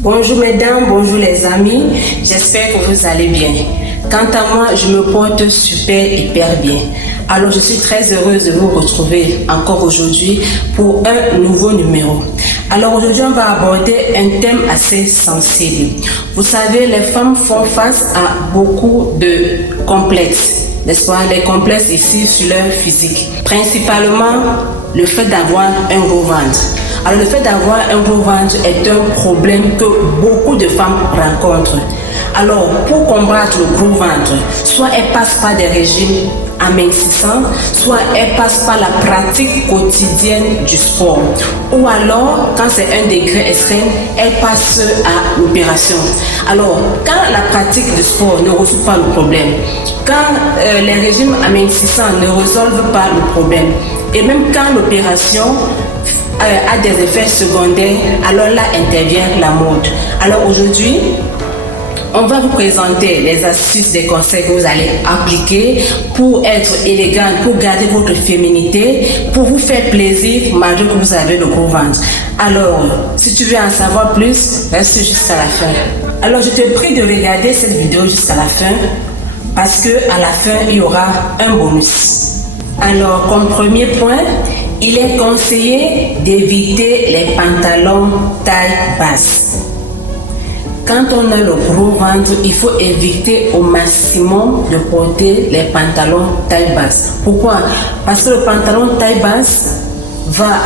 Bonjour mesdames, bonjour les amis, j'espère que vous allez bien. Quant à moi, je me porte hyper bien. Alors je suis très heureuse de vous retrouver encore aujourd'hui pour un nouveau numéro. Alors aujourd'hui, on va aborder un thème assez sensible. Vous savez, les femmes font face à beaucoup de complexes, n'est-ce pas? Les complexes ici sur leur physique. Principalement, le fait d'avoir un gros ventre. Alors le fait d'avoir un gros ventre est un problème que beaucoup de femmes rencontrent. Alors pour combattre le gros ventre, soit elles passent par des régimes amincissants, soit elles passent par la pratique quotidienne du sport. Ou alors, quand c'est un degré extrême, elles passent à l'opération. Alors, quand la pratique du sport ne résout pas le problème, quand les régimes amincissants ne résolvent pas le problème, et même quand l'opération a des effets secondaires, alors là intervient la mode. Alors aujourd'hui, on va vous présenter les astuces, des conseils que vous allez appliquer pour être élégante, pour garder votre féminité, pour vous faire plaisir malgré que vous avez le gros ventre. Alors, si tu veux en savoir plus, reste jusqu'à la fin. Alors, je te prie de regarder cette vidéo jusqu'à la fin parce que à la fin, il y aura un bonus. Alors, comme premier point, il est conseillé d'éviter les pantalons taille basse. Quand on a le gros ventre, il faut éviter au maximum de porter les pantalons taille basse. Pourquoi? Parce que le pantalon taille basse va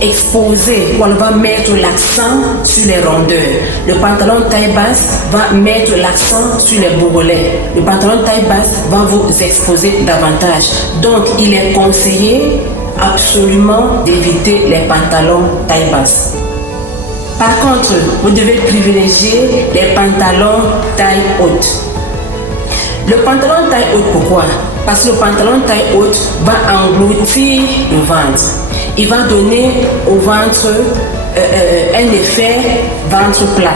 exposer, on va mettre l'accent sur les rondeurs. Le pantalon taille basse va mettre l'accent sur les bourrelets. Le pantalon taille basse va vous exposer davantage. Donc, il est conseillé absolument d'éviter les pantalons taille basse. Par contre, vous devez privilégier les pantalons taille haute. Le pantalon taille haute, pourquoi? Parce que le pantalon taille haute va engloutir le ventre. Il va donner au ventre un effet ventre plat.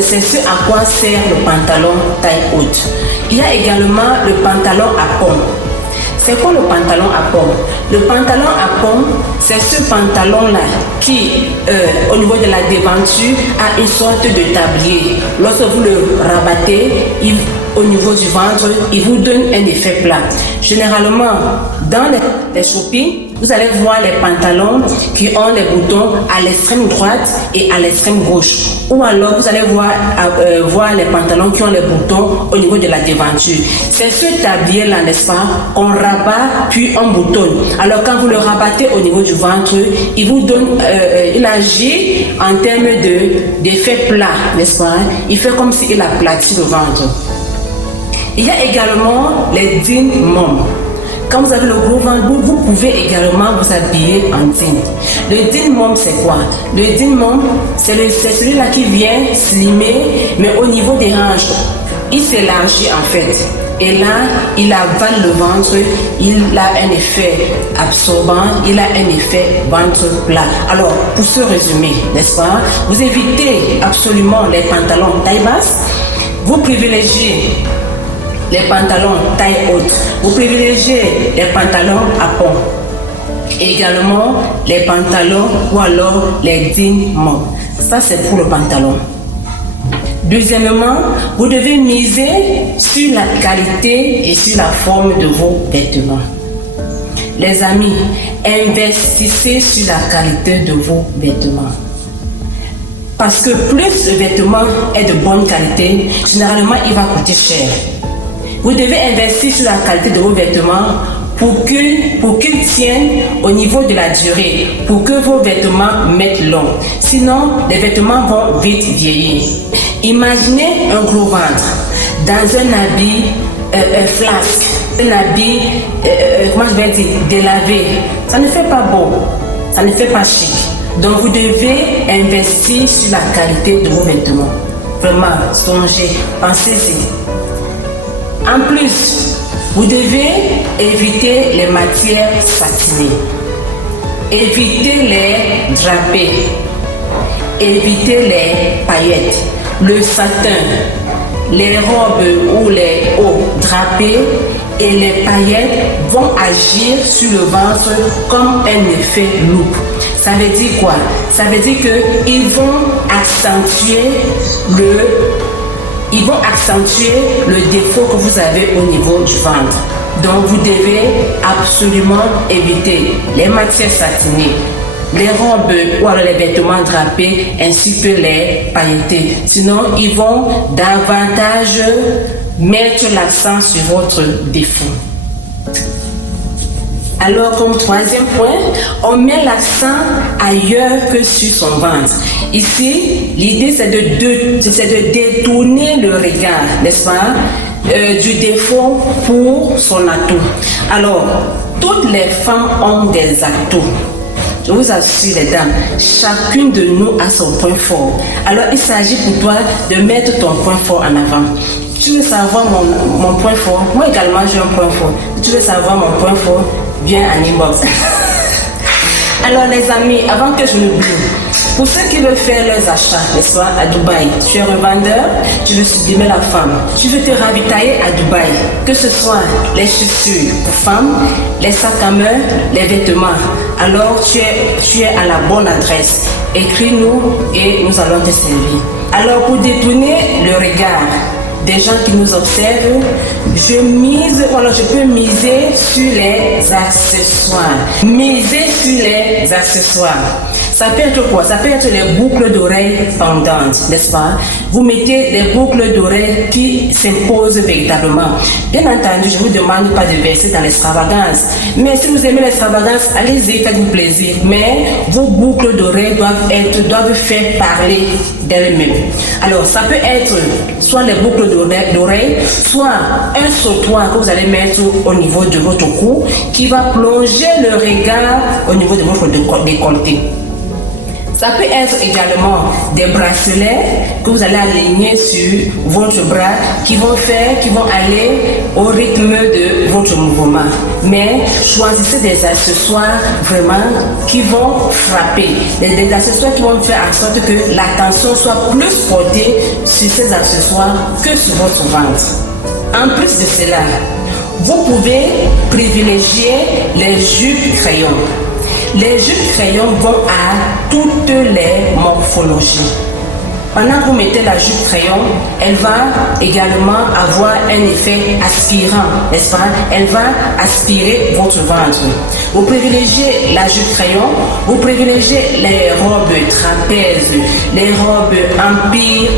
C'est ce à quoi sert le pantalon taille haute. Il y a également le pantalon à pommes. C'est quoi le pantalon à pommes? Le pantalon à pommes, c'est ce pantalon-là qui, au niveau de la déventure, a une sorte de tablier. Lorsque vous le rabattez, au niveau du ventre, il vous donne un effet plat. Généralement, dans les shopping, vous allez voir les pantalons qui ont les boutons à l'extrême droite et à l'extrême gauche. Ou alors, vous allez voir les pantalons qui ont les boutons au niveau de la déventure. C'est ce tablier-là, n'est-ce pas, qu'on rabat puis on boutonne. Alors, quand vous le rabattez au niveau du ventre, il vous donne, il agit en termes d'effet plat, n'est-ce pas? Il fait comme s'il aplatit le ventre. Il y a également les jeans mom. Quand vous avez le gros ventre, vous pouvez également vous habiller en jean. Le jean mom, c'est quoi? Le jean mom, c'est celui-là qui vient slimer, mais au niveau des hanches, il s'élargit en fait. Et là, il avale le ventre, il a un effet absorbant, il a un effet ventre plat. Alors, pour ce résumé, n'est-ce pas? Vous évitez absolument les pantalons taille basse, vous privilégiez les pantalons taille haute, vous privilégiez les pantalons à pommes, également les pantalons ou alors les jeans mom. Ça c'est pour le pantalon. Deuxièmement, vous devez miser sur la qualité et sur la forme de vos vêtements. Les amis, investissez sur la qualité de vos vêtements. Parce que plus le vêtement est de bonne qualité, généralement il va coûter cher. Vous devez investir sur la qualité de vos vêtements pour qu'ils tiennent au niveau de la durée, pour que vos vêtements mettent long. Sinon, les vêtements vont vite vieillir. Imaginez un gros ventre dans un habit flasque, un habit, comment je vais dire, délavé. Ça ne fait pas beau, ça ne fait pas chic. Donc vous devez investir sur la qualité de vos vêtements. Vraiment, songez, pensez-y. En plus, vous devez éviter les matières satinées. Évitez les drapés. Évitez les paillettes. Le satin, les robes ou les hauts drapés et les paillettes vont agir sur le ventre comme un effet loupe. Ça veut dire quoi? Ça veut dire qu'ils vont accentuer le défaut que vous avez au niveau du ventre. Donc vous devez absolument éviter les matières satinées, les robes ou alors les vêtements drapés ainsi que les pailletés. Sinon, ils vont davantage mettre l'accent sur votre défaut. Alors, comme troisième point, on met l'accent ailleurs que sur son ventre. Ici, l'idée c'est de détourner le regard, n'est-ce pas, du défaut pour son atout. Alors, toutes les femmes ont des atouts. Je vous assure les dames, chacune de nous a son point fort. Alors il s'agit pour toi de mettre ton point fort en avant. Tu veux savoir mon point fort? Moi également j'ai un point fort. Tu veux savoir mon point fort? Viens en inbox. Alors les amis, avant que je n'oublie, pour ceux qui veulent faire leurs achats, n'est-ce pas, à Dubaï, tu es revendeur, tu veux sublimer la femme, tu veux te ravitailler à Dubaï, que ce soit les chaussures pour femmes, les sacs à main, les vêtements, alors tu es à la bonne adresse. Écris-nous et nous allons te servir. Alors pour détourner le regard des gens qui nous observent, je peux miser sur les accessoires. Miser sur les accessoires. Ça peut être quoi? Ça peut être les boucles d'oreilles pendantes, n'est-ce pas? Vous mettez des boucles d'oreilles qui s'imposent véritablement. Bien entendu, je ne vous demande pas de verser dans l'extravagance. Mais si vous aimez l'extravagance, allez-y, faites-vous plaisir. Mais vos boucles d'oreilles doivent faire parler d'elles-mêmes. Alors, ça peut être soit les boucles d'oreilles, soit un sautoir que vous allez mettre au niveau de votre cou qui va plonger le regard au niveau de votre décolleté. Ça peut être également des bracelets que vous allez aligner sur votre bras qui vont aller au rythme de votre mouvement. Mais choisissez des accessoires vraiment qui vont frapper. Des accessoires qui vont faire en sorte que l'attention soit plus portée sur ces accessoires que sur votre ventre. En plus de cela, vous pouvez privilégier les jupes crayons. Les jupes crayons vont à toutes les morphologies. Pendant que vous mettez la jupe crayon, elle va également avoir un effet aspirant, n'est-ce pas? Elle va aspirer votre ventre. Vous privilégiez la jupe crayon, vous privilégiez les robes trapèzes, les robes empire,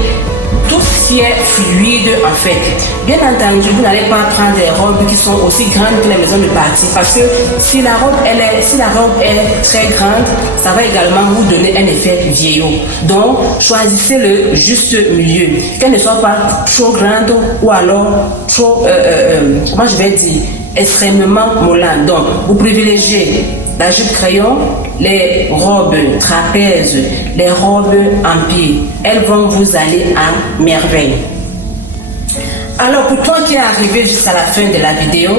tout ce qui est fluide en fait. Bien entendu, vous n'allez pas prendre des robes qui sont aussi grandes que les maisons de partie parce que si la robe est très grande, ça va également vous donner un effet vieillot. Donc, choisissez le juste milieu. Qu'elle ne soit pas trop grande ou alors trop, comment je vais dire, extrêmement mollante. Donc, vous privilégiez la jupe crayon, les robes trapèzes, les robes empire. Elles vont vous aller à merveille. Alors pour toi qui es arrivé jusqu'à la fin de la vidéo,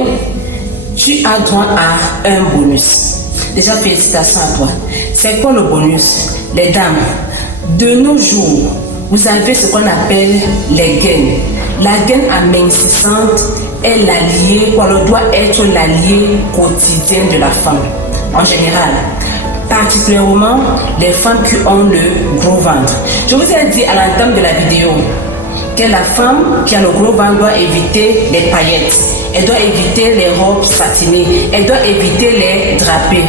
tu as droit à un bonus. Déjà félicitations à toi. C'est quoi le bonus? Les dames, de nos jours, vous avez ce qu'on appelle les gaines. La gaine amincissante est l'allié, ou alors doit être l'allié quotidien de la femme. En général, particulièrement les femmes qui ont le gros ventre. Je vous ai dit à l'entame de la vidéo que la femme qui a le gros ventre doit éviter les paillettes, elle doit éviter les robes satinées, elle doit éviter les drapés.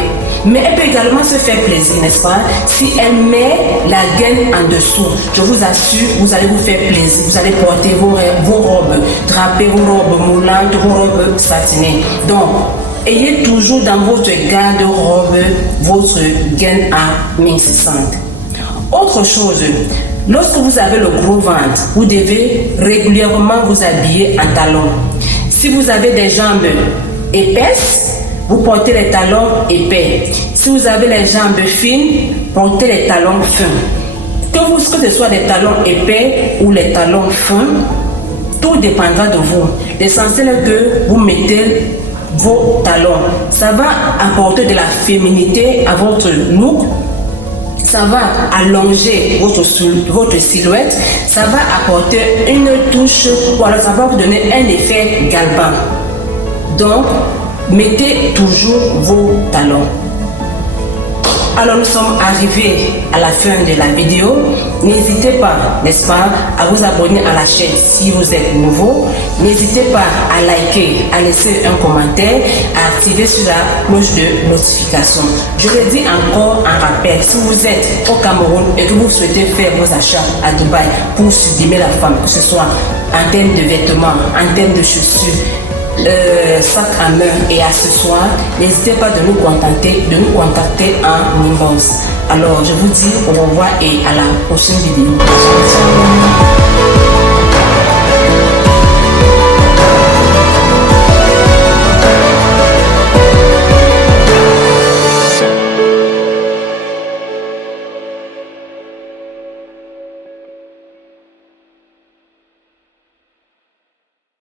Mais elle peut également se faire plaisir, n'est-ce pas? Si elle met la gaine en dessous, je vous assure, vous allez vous faire plaisir. Vous allez porter vos robes drapées, vos robes moulantes, vos robes satinées. Donc, ayez toujours dans votre garde-robe votre gaine amincissante. Autre chose, lorsque vous avez le gros ventre, vous devez régulièrement vous habiller en talons. Si vous avez des jambes épaisses, vous portez les talons épais. Si vous avez les jambes fines, portez les talons fins. Que ce soit des talons épais ou les talons fins, tout dépendra de vous. L'essentiel est que vous mettez vos talons. Ça va apporter de la féminité à votre look. Ça va allonger votre silhouette. Ça va apporter une touche, ou alors ça va vous donner un effet galbant. Donc, mettez toujours vos talons. Alors nous sommes arrivés à la fin de la vidéo. N'hésitez pas, n'est-ce pas, à vous abonner à la chaîne si vous êtes nouveau. N'hésitez pas à liker, à laisser un commentaire, à activer sur la cloche de notification. Je le dis encore en rappel, si vous êtes au Cameroun et que vous souhaitez faire vos achats à Dubaï pour sublimer la femme, que ce soit en termes de vêtements, en termes de chaussures, sac à main et accessoires, n'hésitez pas de nous contacter en inbox. Alors je vous dis au revoir et à la prochaine vidéo. Ciao, ciao.